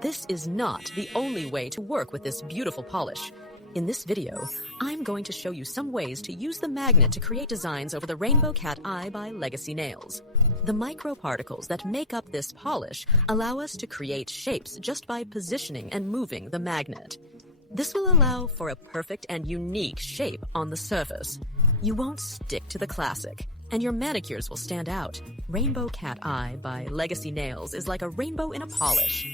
This is not the only way to work with this beautiful polish. In this video, I'm going to show you some ways to use the magnet to create designs over the Rainbow Cat Eye by Legacy Nails. The microparticles that make up this polish allow us to create shapes just by positioning and moving the magnet. This will allow for a perfect and unique shape on the surface. You won't stick to the classic, and your manicures will stand out. Rainbow Cat Eye by Legacy Nails is like a rainbow in a polish.